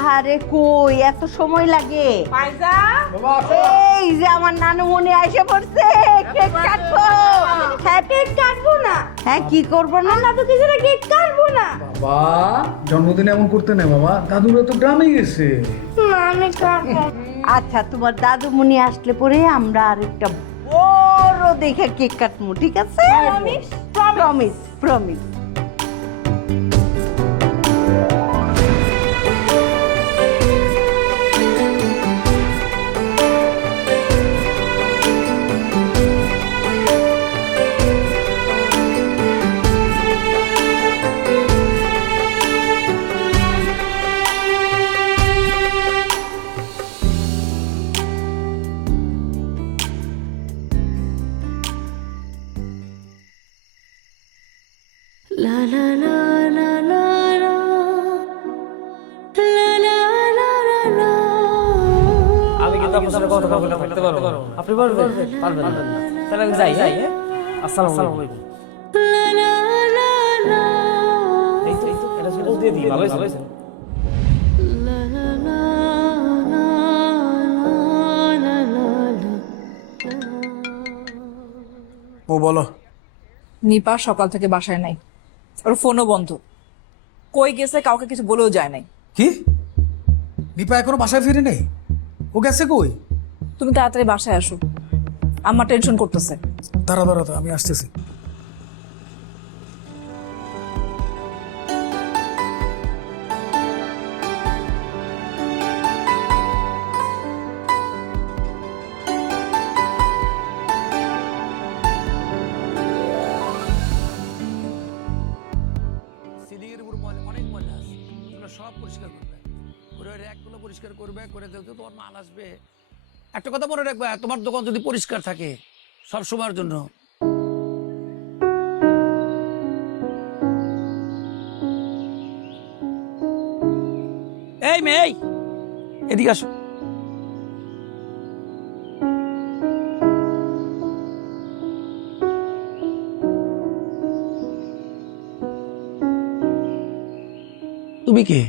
আহারে কই? এত সময় লাগে। এই যে আমার নানু মনে এসে পড়ছে। কেক কাটবো। হ্যাঁ কেক কাটবো না। হ্যাঁ কি করব না? না তো কিছু কেক কাটবো না। বাবা জন্মদিন এমন করতে নেই বাবা। দাদুরা তো গ্রামে গেছে। আচ্ছা তোমার দাদু মুনি আসলে পরে আমরা আর একটা বড় দেখে কেক কাটবো ঠিক আছে? প্রমিস প্রমিস প্রমিস আপনার সাথে কথা বলে থাকতে পারব আপনি পারবেন? পারবেন। না। তাহলে আমি যাই যাই হ্যাঁ? আসসালামু আলাইকুম। এই তো এই তো এটা ছিল দিয়ে দিই ভালো হয়েছে? ও বলো। নিপা সকাল থেকে বাসায় নাই। ওর ফোনও বন্ধ। কই গেছে কাউকে কিছু বলেও যায় নাই। কি? নিপা এখনও বাসায় ফিরে নেই ও গেছে কই? তুমি তাড়াতাড়ি বাসায় আসো। আমার টেনশন করতেছে। দাঁড়া দাঁড়া দাঁড়া, আমি আসতেছি। করে দেখতে তোমার মাল আসবে। একটা কথা মনে রাখবে, তোমার দোকান যদি পরিষ্কার থাকে সব সময়ের জন্য। এই মেয়ে, এদিকে আসো। তুমি কে?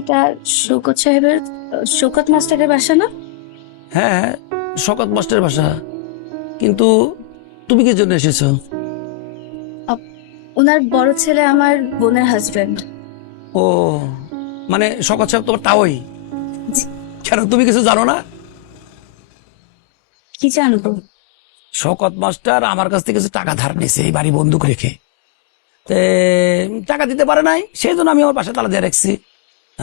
এটা শৌকত সাহেবের শৌকত মাস্টারের বাসা না? হ্যাঁ শকত মাস্টার বাসা। কিন্তু তুমি কি জন্য এসেছ? ওনার বড় ছেলে আমার বোনের হাজবেন্ড ও মানে শকত সাহেব তোমার তাওই কেন তুমি কিছু জানো না? কি জানব? শকত মাস্টার আমার কাছ থেকে কিছু টাকা ধার নিয়েছে এই বাড়ি বন্দুক রেখে। তে, টাকা দিতে পারে নাই সেই জন্য আমি আমার বাসা তালা দিয়ে রাখছি।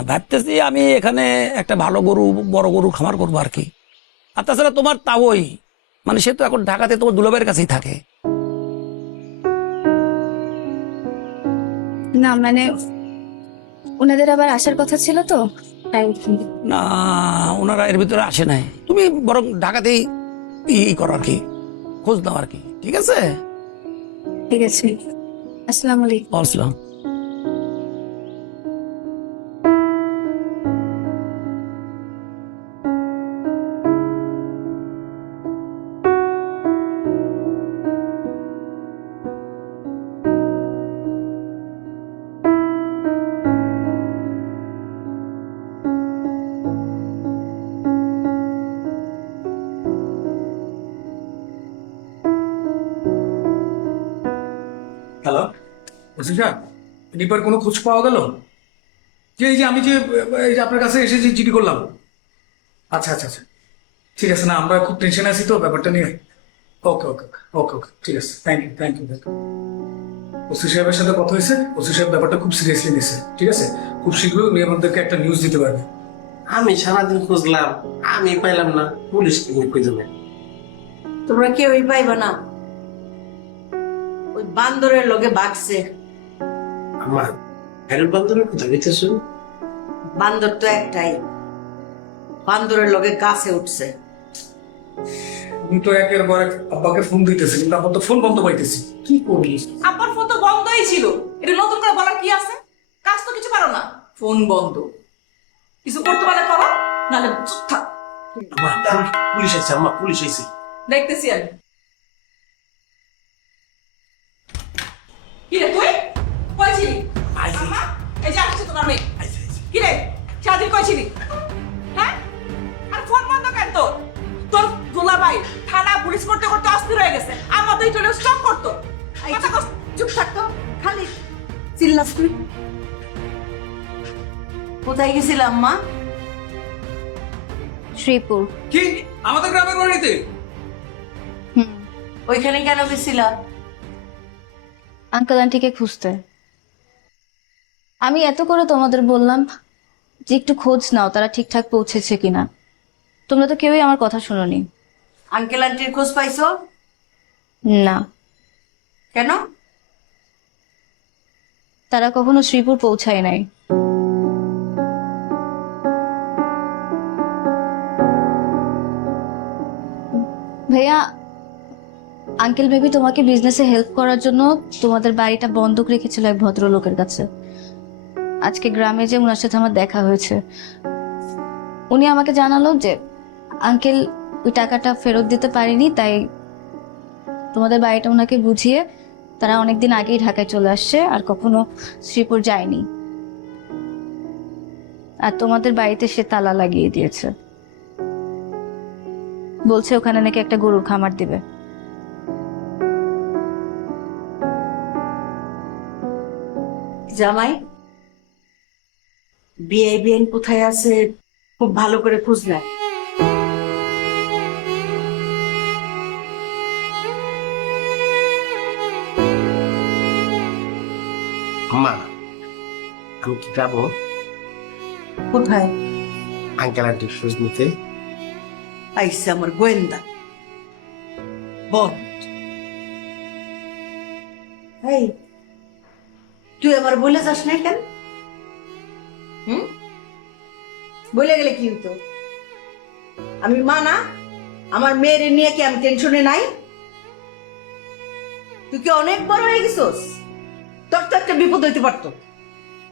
ভাবতেছি আমি এখানে একটা ভালো গরু বড় গরু খামার করব আর কি। আর তাছাড়া তোমার তাওই মানে সে তো এখন ঢাকাতে তোমার দুলাবের কাছেই থাকে। না মানে ওনাদের আবার আসার কথা ছিল তো তাই না ওনারা এর ভিতরে আসে নাই। তুমি বরং ঢাকাতেই ই করো আর কি খোঁজ নাও আর কি ঠিক আছে? ঠিক আছে। আসসালামু আলাইকুম। আসলাম নিপার কোনো খোঁজ পাওয়া গেল? যে এই যে আমি যে এই যে আপনার কাছে এসে যে চিঠি করলাম। আচ্ছা আচ্ছা আচ্ছা। ঠিক আছে না আমরা খুব টেনশনে আছি তো ব্যাপারটা নিয়ে। ওকে ওকে ওকে ওকে ঠিক আছে। Thank you thank you thank you OC সাহেবের সাথে কথা হয়েছে। ওসি সাহেব ব্যাপারটা খুব সিরিয়াসলি নিয়েছে ঠিক আছে? খুব শীঘ্রই উনি আমাদেরকে একটা নিউজ দিতে পারবে। আমি সারাদিন খুঁজলাম আমি পাইলাম না পুলিশ কি খুঁজে তোমরা কেউই পাইবা না। ওই বান্দরের লগে বাগছে। আমার ফেরত বান্ধবের কোথায় গেছে বান্দর তো একটাই। বান্দরের লগে গাছে উঠছে। উনি তো একের পর এক আব্বাকে ফোন দিতেছে কিন্তু আব্বা তো ফোন বন্ধ পাইতেছি। কি করি? আপনার ফোন তো বন্ধই ছিল। এটা নতুন করে বলার কি আছে? কাজ তো কিছু পারো না। ফোন বন্ধ। কিছু করতে পারলে করো নাহলে চুপ থাক। পুলিশ আছে আমার পুলিশ আইছে। দেখতেছি আমি। কি রে হ্যাঁ? আর ফোন বন্ধ কেন তোর? তোর থানা পুলিশ করতে করতে অস্থির হয়ে গেছে। আমার দুই চলে করতো চুপ থাকতো খালি চিল্লাস তুই। কোথায় গেছিলাম মা? শ্রীপুর। কি? আমাদের গ্রামের বাড়িতে? ওইখানে কেন গেছিলা? আঙ্কেল আন্টিকে খুঁজতে। আমি এত করে তোমাদের বললাম যে একটু খোঁজ নাও তারা ঠিকঠাক পৌঁছেছে কিনা। তোমরা তো কেউই আমার কথা শুনোনি। আঙ্কেল আন্টির খোঁজ পাইছো? না। কেন? তারা কখনো শ্রীপুর পৌঁছায় নাই। ভাইয়া আঙ্কেল বেবি তোমাকে বিজনেসে হেল্প করার জন্য তোমাদের বাড়িটা বন্ধক রেখেছিল এক ভদ্রলোকের কাছে। আজকে গ্রামে যে ওনার সাথে আমার দেখা হয়েছে, উনি আমাকে জানালো যে, আঙ্কেল, ওই টাকাটা ফেরত দিতে পারেনি, তাই তোমাদের বাড়িটা ওনাকে বুঝিয়ে তারা অনেকদিন আগেই ঢাকায় চলে আসছে আর কখনো শ্রীপুর যায়নি। আর তোমাদের বাড়িতে সে তালা লাগিয়ে দিয়েছে। বলছে ওখানে নাকি একটা গরুর খামার দিবে। জামাই বিয়ে বিয়েন কোথায় আছে খুব ভালো করে খোঁজ নেয়। মা আমি কি যাব? কোথায়? আঙ্কেল আন্টির খোঁজ নিতে। আইসে আমার গোয়েন্দা। বল। এই তুই আবার বলে যাস না কেন? হুম? বলে গেলে কি হতো আমি মা না আমার মেয়ের নিয়ে কি আমি টেনশনে নাই? তুই কি অনেক বড় হয়ে গেছিস? তোর তো একটা বিপদ হইতে পারতো।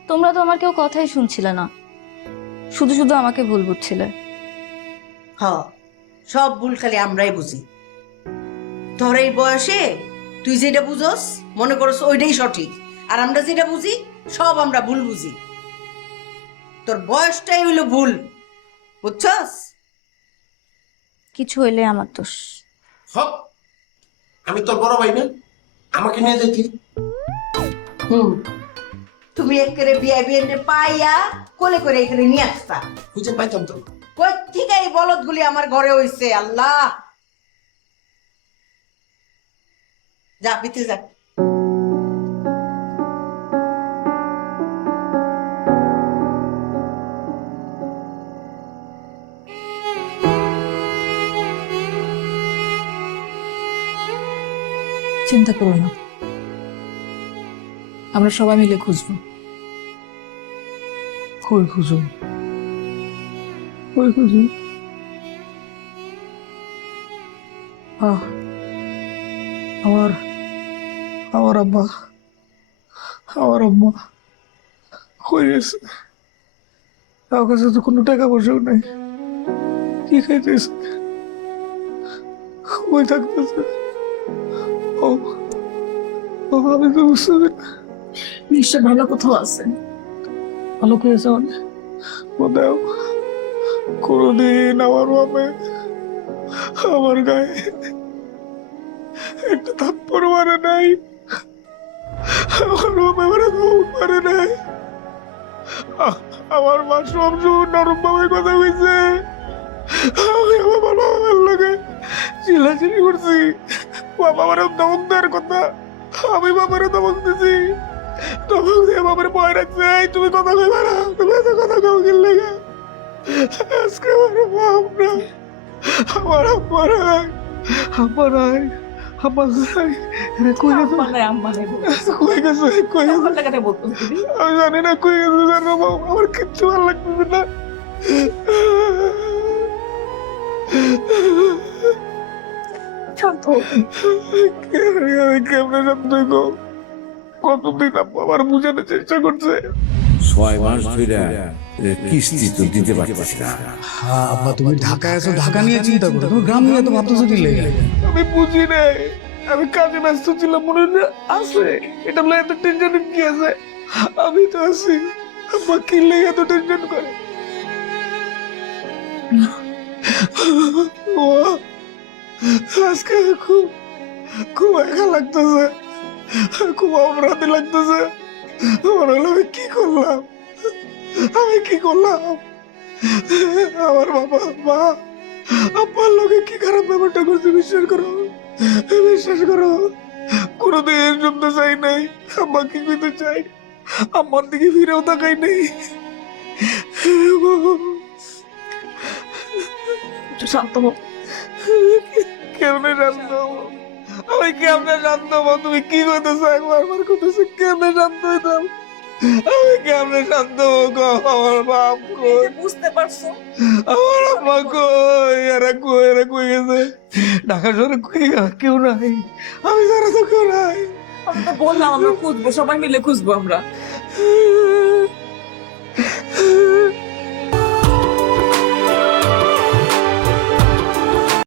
তোমরা তো আমার কেউ কথাই শুনছিলে না। শুধু শুধু আমাকে ভুল বুঝছিলে। হ সব ভুল খালি আমরাই বুঝি। তোর এই বয়সে তুই যেটা বুঝস মনে করস ওইটাই সঠিক। আর আমরা যেটা বুঝি সব আমরা ভুল বুঝি। তোর বয়সটাই হইল ভুল বুঝছস? কিছু হইলে আমার দোষ। হপ আমি তোর বড় ভাই না আমাকে নিয়ে যেতি হুম তুমি একেবারে বিয়ে বিয়ে পাইয়া কোলে করে এখানে নিয়ে আসতা। খুঁজে পাইতাম তো। কই থেকে এই বলদগুলি আমার ঘরে হইছে আল্লাহ। যা পিতে যা। চিন্তা করো না। আমরা সবাই মিলে খুঁজবো। কই খুঁজো? কই খুঁজো? আহ, আমার আমার আব্বা আমার আম্মা হয়ে গেছে। আমার কাছে তো কোনো টাকা পয়সাও নেই। কি খাইতেছে? কই থাকতেছে? ও আমি তো বুঝতে ভালো কোথাও আছে। ভালো করেছে মানে বোধহয় কোনোদিন আমার বাপে আমার গায়ে একটা থাপ্পড় মারে নাই। আমার মানে ধমক মারে নাই। আমার মা সব সময় নরম ভাবে কথা কইছে আমি আমার বাবার লোকে চিল্লাচিল্লি করছি। বাবা আমার ধমক দেওয়ার কথা। আমি বাবারে ধমক দিছি। তখন দিয়ে বাবার ভয় রাখছে এই তুমি কথা কইবা না। তুমি এত কথা কও কি লেগে? আজকে আমার বাপ না আমার আব্বা নাই। আব্বা নাই। আব্বা নাই। রে কই গেছে। কই গেছে? কই গেছে? আমার। আমি জানি না কই গেছে জানো বাবা। আমার কিচ্ছু ভালো লাগতেছে না। শান্ত। আমি কেমনে শব্দ গো কতদিন আব্বা আমার বুঝানোর চেষ্টা করছে? ছয় মাস ধরে কিস্তি তো দিতে পারতেছি না। হ্যাঁ আব্বা তুমি ঢাকায় আছো ঢাকা নিয়ে চিন্তা করো তুমি গ্রাম নিয়ে তো ভাবতেছো কি লেগে? আমি বুঝি নাই। আমি কাজে ব্যস্ত ছিলাম মনে হয় যে আছে। এটা বলে এত টেনশন কি আছে? আমি তো আছি। আব্বা কি লেগে এত টেনশন করে? ও আজকে খুব খুব একা লাগতেছে। খুব অপরাধী লাগতেছে। আমার হলো আমি কি করলাম? আমি কি করলাম? আমার বাবা, মা আমার লোকে কি খারাপ ব্যাপারটা করছে বিশ্বাস করো? বিশ্বাস করো, কোনোদিন শুনতে চাই নাই আম্মা কি করতে চাই আম্মার দিকে ফিরেও তাকাই নাই। শান্ত হো কেমনে শান্ত হব? আমি কেমনে শান্ত হব তুমি কি করতেছো? একবার বার করতেছো কেমনে শান্ত হইতাম? আমি কেমনে শান্ত হব গো? আমার বাপ কই? বুঝতে পারছ? আমার আম্মা কই? এরা কই? এরা কই গেছে? ঢাকা শহরে কই কেউ নাই। আমি ছাড়া তো কেউ নাই। আমি তো বললাম আমরা খুঁজবো সবাই মিলে খুঁজবো আমরা।